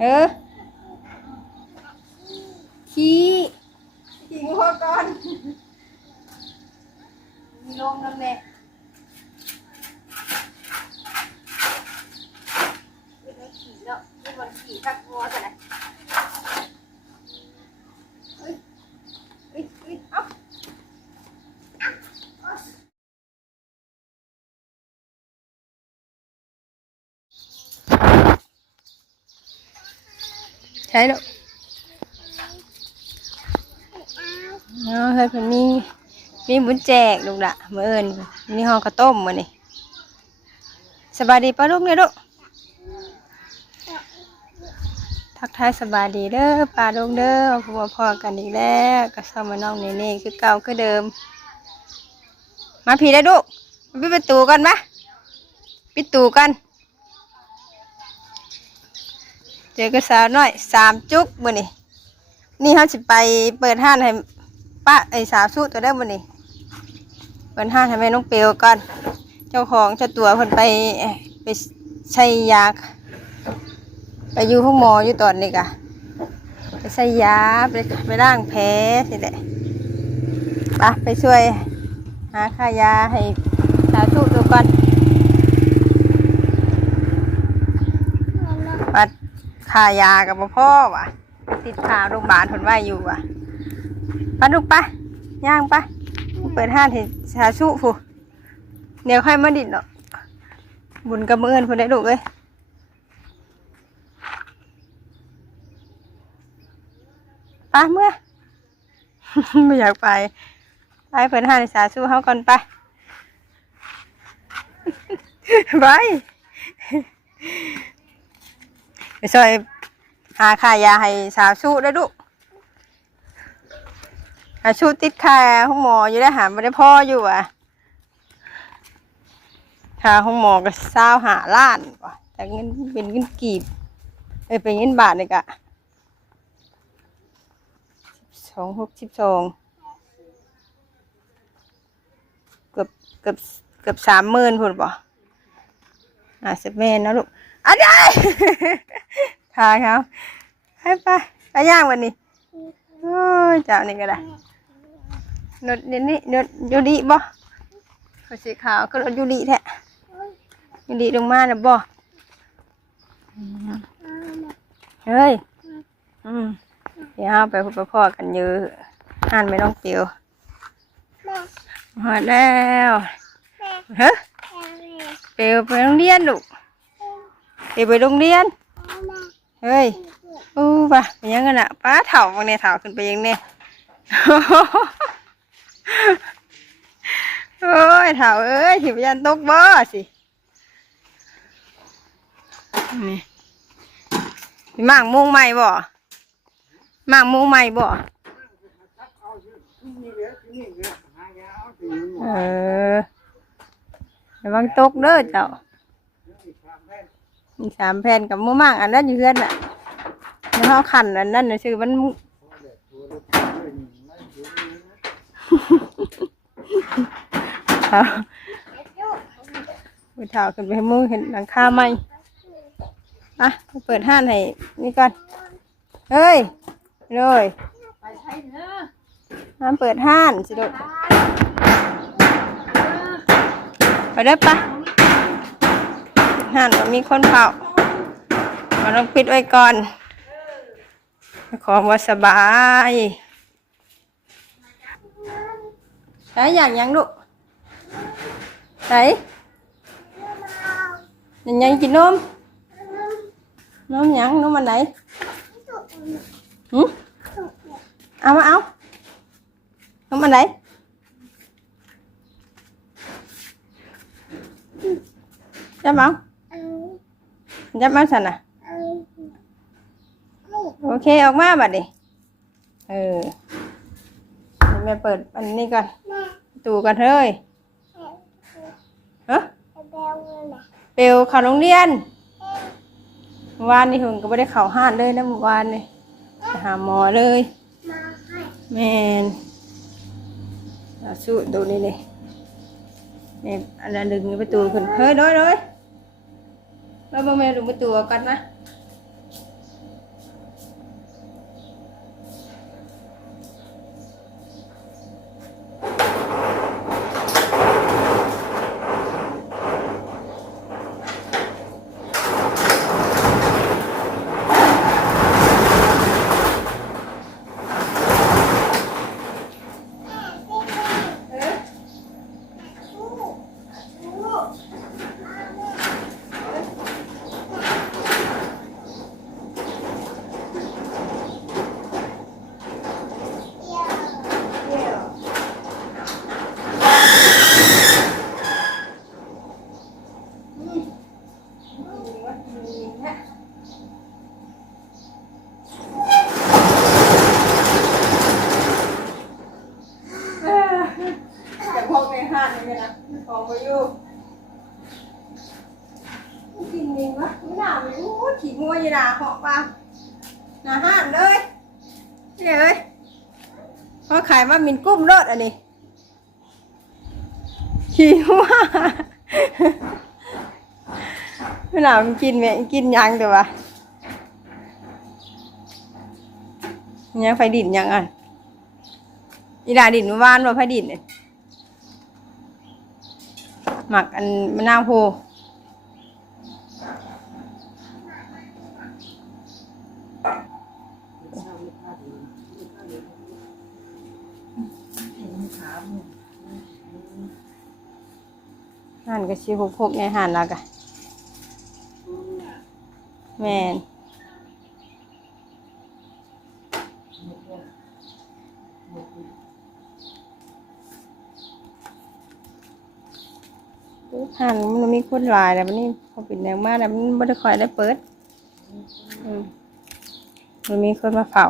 เออขี้ขี้งัวก่อน มีลมน้ำแน่เป็นไงขี่เนาะมีบนขี่ทักงัวกันนะเฮ้ยเฮ้ยเฮ้ยเอ้า ใช่ลูกเนาะเฮ้ยเพิ่นมีมีบุญแจกลูกละเมื้อเอิ้นมีห่อข้าวต้มมื้อนี้สบายดีป้าลูกเนี่ยลูกทักทายสบายดีเด้อป้าลูกเด้อพ่อพ่อกันอีกแล้วกับซ้อมมาน้องนี่นี่คือเก่าคือเดิม มาพี่ได้ลูกปิดประตูกันปะปิดตูกัน เจอกับสาวน้อยสามจุกมื้อนี้นี่เขาสิไปเปิดห้านให้ป้าไอ้สาวสู้ตัวได้มื้อนี้เปิดห้านให้แม่น้องเปียวก่อนเจ้าของเจ้าตัวเพิ่นไปไปใช้ยาไปอยู่ห้องหมออยู่ตอนนี้กะไปใช้ยาไปไปล้างแผลสิแหละไปไปช่วยหาค่ายาให้สาวสู้ตัวก่อนปัด ขายากับพ่อว่ะ ติดข่าวโรงพยาบาลทนไว้อยู่ว่ะไปลูกไปย่างไปเปิดห้านเห็นชาชุผู้เดี๋ยวค่อยมาดิดเนาะบุญกับเมือเอินผู้ได้ลูกเอ้ยไปเมื่อ ไม่อยากไป ไปเปิดห้านให้ชาชุเขาก่อนไปไป ไปช่วยหาค่ายาให้สาวชูได้อลูกหาชูติดค่าห้องหมออยู่ได้หาไม่ได้พ่ออยู่อะค่าห้องหมอก็เศร้าหาล้านว่ะแต่เงินเป็นเงินกีบเอ้ยเป็นเงินบาทเลยกะสองหกสิบสองเกือบเกือบเกือบสามหมื่นพุ่นบ่อ่าสิบแม่นนะลูก อันนี้ทาเขาไปไปไปย่างวันนี้โอ้ยเจ้านี่ก็ได้นดเดี๋ยวนี้นดยูริบ่เขาสีขาวก็รถยูริแท้ยูริลงมาแล้วบ่อืมเฮ้ยอืมเดี๋ยวไปพบกับพ่อกันเยอะอ่านไม่ต้องเตียวมาแล้วเฮ้ยเปียวไปโรงเรียนลูก เดี๋ยวไปโรงเรียน เฮ้ยอู้ป่ะเป็นยังไงน่ะป้าเถาบางเนี่ยเถาขึ้นไปยังเนี่ยโอ้ยเถาเอ้ยหิวยันตกบ่สินี่มีหมากมุงใหม่บ่หมากมุงใหม่บ่เออระวังตกเด้อเจ้า มีสามแผ่นกับมือมากอันนั้นอยู่เพื่อนน่ะแล้วเขาขันอันนั้นน่ะชื่อมันเอาไปถ่าขึ้นไปให้มือเห็นหลังคาไหมอะเปิดห้านให้นี่ก่อนเฮ้ยเลยไปใช้เนื้อห้ามเปิดห้านสิลูกไปเด้ปะ ห้านมันมีคนเผาเราต้องปิดไว้ก่อน ขอว่าสบายใช้อย่างยังลูกใส่ยังยังกินนมนมยังนมอันไหนหืมเอามาเอานมอันไหนจับเอา จับเอาสันน่ะโอเคออกมาบัดดิเออเดี๋ยวแม่เปิดอันนี้ก่อนประตูก่อนเฮ้ยฮะเปลวเข่าโรงเรียนวานนี่หึงก็ไม่ได้เข่าห้านเลยนะเมื่อวานนี่ไปหาหมอเลยแม่นสู้ดูนี่เลยนี่อันนั้นดึงประตูขึ้นเฮ้ยน้อยน้อย แล้วบ่แม่ดึงประตูออกกันนะ แต่พวกในห้านี่ไม่นะของมาอยู่กินเองวะไม่าไม่รู้ขี่มัวยีด่าเหาะปลาหน้าห้างเลยนี่เลยเขาขายว่ามินกุ้มรสอันนี้ขี่มัว เวลามันกินแม่กินยังแต่ว่นี่ยไฟดินยังอะอีดาดินว่านว่าไฟดินเนี่ยหมักอันมะนาวโพหั่นกระชีพกๆไงหั่นแล้วกัน แมนหันมันมีคนหลายแล้วันนี่ขาปิดแนวมากแล้วมันไม่ได้คอยได้เปิด อืมมันมีคนมาเฝ้า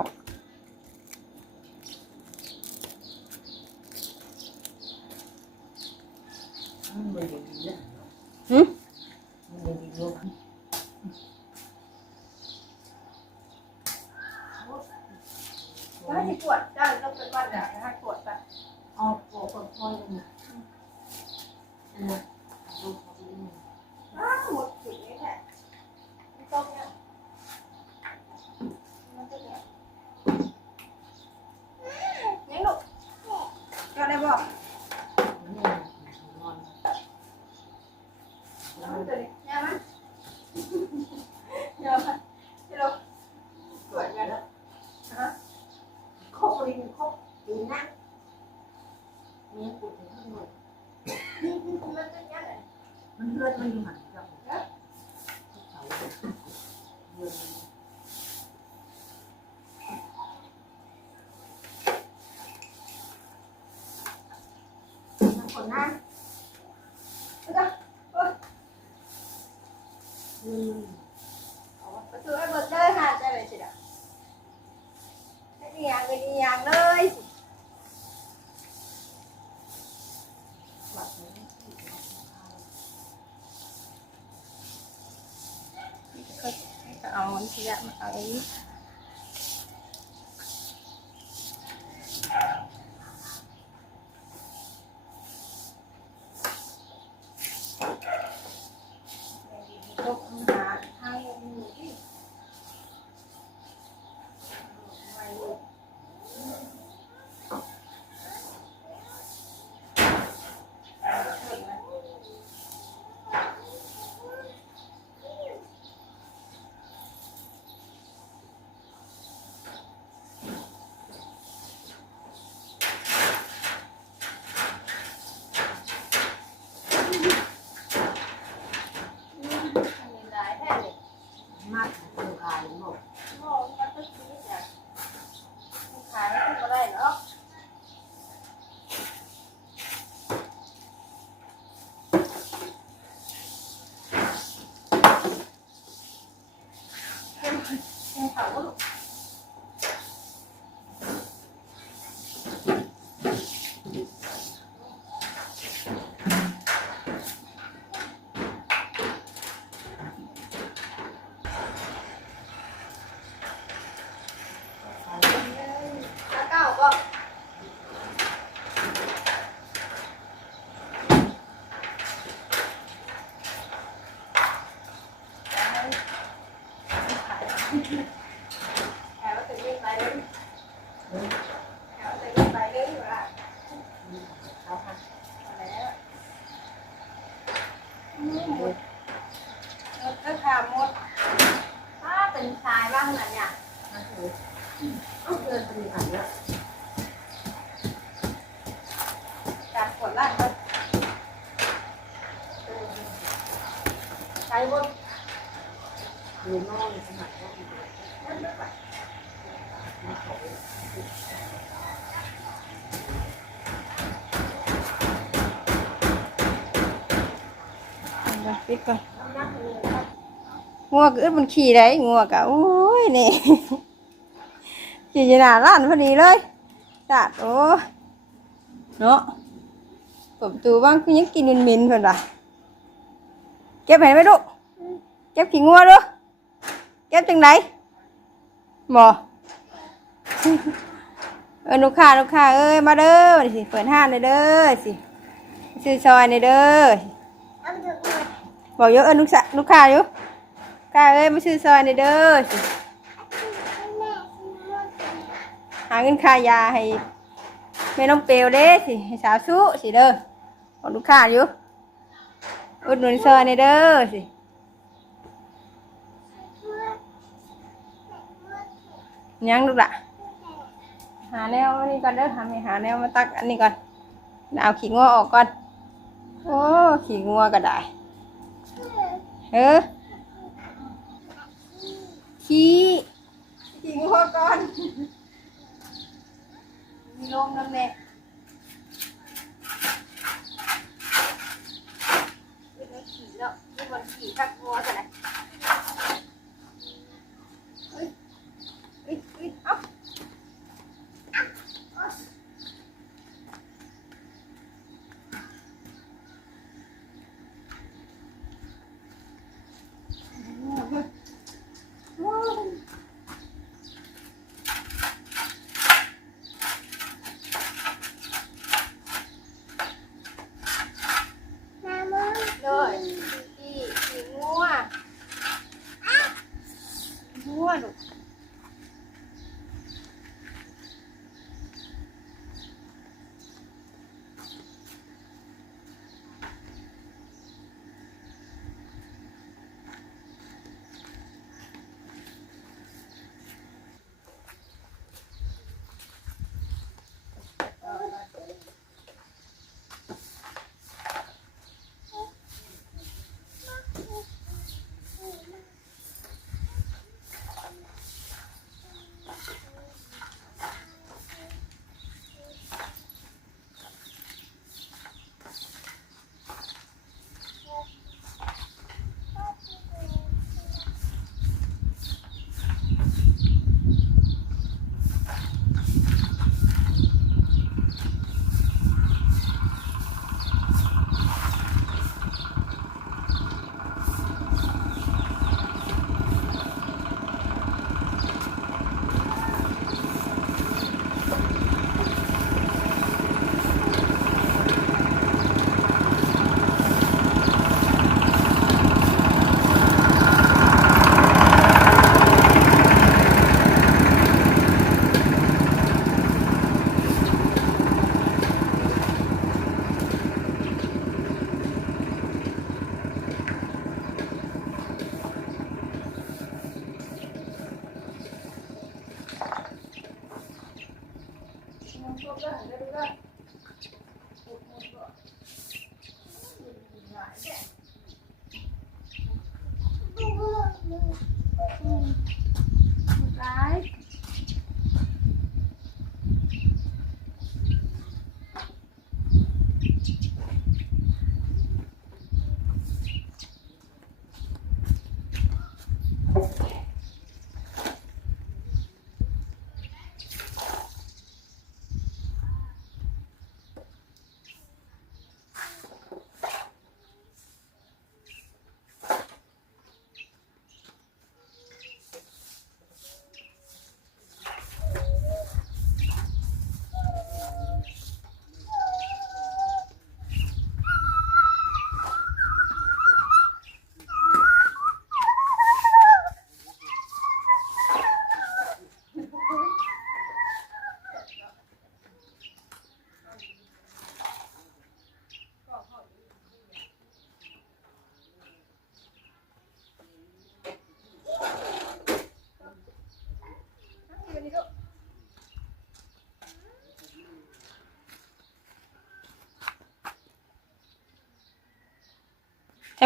của Nam. Được rồi, thôi Ừ Betul betul ha, cara cerita. Ini yang ini yang leh. Kita awon siap makan ini. เอาเกินไปหันแล้วจับกดล่างก็ใช้บนอยู่นองสมัยว่าปิดก่อนงวกเอ้ยมันขี่ได้งวกอะโอ้ยนี่ ขี่จะด่าล้านพอดีเลยด่าโอ้เนาะผมดปรตูบ้างคือยังกินมินมินคนล่ะเก็บเห็นไหมลูเก็บขี้งัวด้เก็บจังไหนหมอเออลูกค้าลูกค้าเอ้ยมาเด้อสิเปิดห้านเลยเด้อสิซื้อซอยเลยเด้อบอกเยอะเออลูกค้าลูกค้าอยู่ค่าเอ้ยมาซื้อซอยเลยเด้อ หาเงินค่ายาให้แม่น้องเปลวเด้สิให้สาวสู้สิเด้อบอกลูกค้าอยู่อุดหนุนซอยเลยเด้อสิยังลูกละหาแนวนี่ก่อนเด้อหาไม่หาแนวมาตักอันนี้ก่อนเอาขี้งัวออกก่อนโอ้ขี้งัวก็ได้เออขี้ขี้งัวก่อน มีลมน้ำแน่ขึ้นมาขี่เนาะขึ้นมาขี่ทักงัวกันเล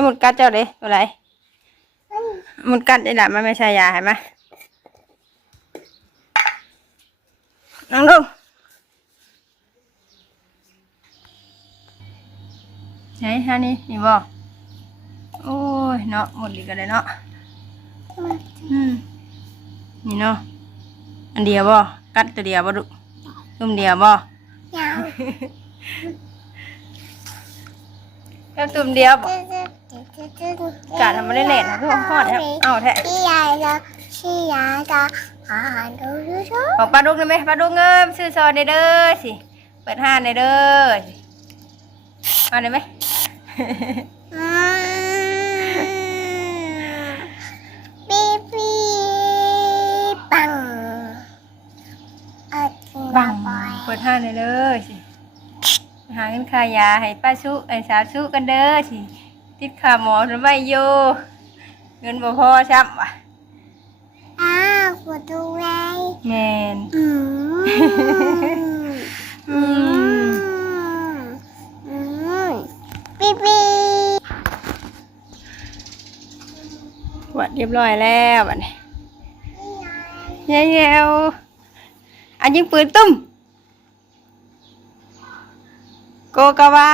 หมุดกัดเจ้าเด้ตัวไหนหมุดกัดได้ละมันไม่ใช่ยาเห็นไหมนั่งลงไหนฮะนี่นี่บ่โอ้ยเนาะหมดดีกันเลยเนาะอืมนี่เนาะอันเดียวบ่กัดตัวเดียวบ่ดุตุ้มเดียวบ่แค่ตุ้มเดียวบ่ กาดทำมาได้เล่นนะทุกคนฮอดแท้เอาแท้พี่ใหญ่แล้วที่ยาจะอาหารดูดูดูบอกปลาดุกได้ไหมปลาดุกเงิมซื้อซอยในเด้อสิ เปิดห้านในเด้อสิเอาได้ไหมอืมปีปีปังอัดกินบังบ่อยเปิดห้านในเด้อสิไปหาเงินค่ายาให้ป้าชุไอ้สาวชุกันเด้อสิ ติดขาหมอหรือไม่โยเงินบ่พอช้ำว่ะอ้าวปวดดูไงแมนอืมอือืมมอืมปีปีวัดเรียบร้อยแล้วบัดนี้เย้เย้วอันยิงปืนตุ้มโกกาวา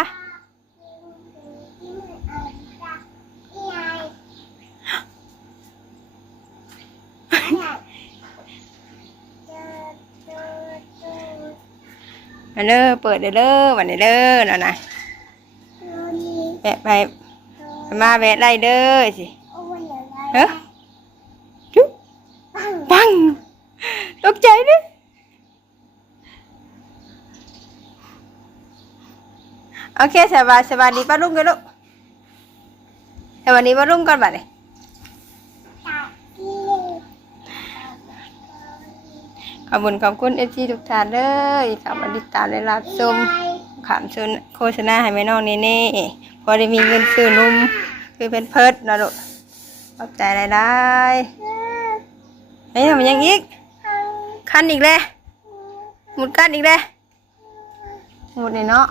มาเด้อเปิดเด้อเด้อวันนี้เด้อน่ะนะแวะไปไปมาแวะไล่เด้อสิเอ๊ะจุ๊บปังตกใจเด้อโอเคสบายสบายดีป้าลุงกันลูกสวัสดีป้าลุงก่อนบัดนี้ ขอบคุณขอบคุณเอจีทุกท่านเลยขอบคุณติดตามและรับชมขามชนโฆษณาให้แม่น้องนี่นี่พอได้มีเงินซื้อนมคือเป็นเพิร์ดนะลูกขอบใจได้ได้เฮ้ยมันยังอีกคันอีกแล้วหมุดคันอีกแล้วหมุดนี่เนาะ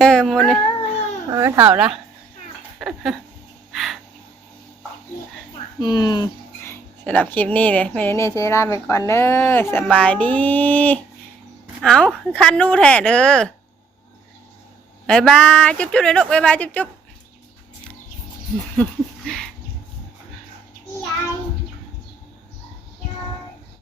เออหมุดนี่เออเถ่าละอืม สำหรับคลิปนี้เลยไม่ได้เนี่ยใช้ลาไปก่อนเด้อสบายดี เอาคันดูแท้เด้อบายบายจุ๊บจุ๊บเลยลูกบายบายจุ๊บจุ๊บ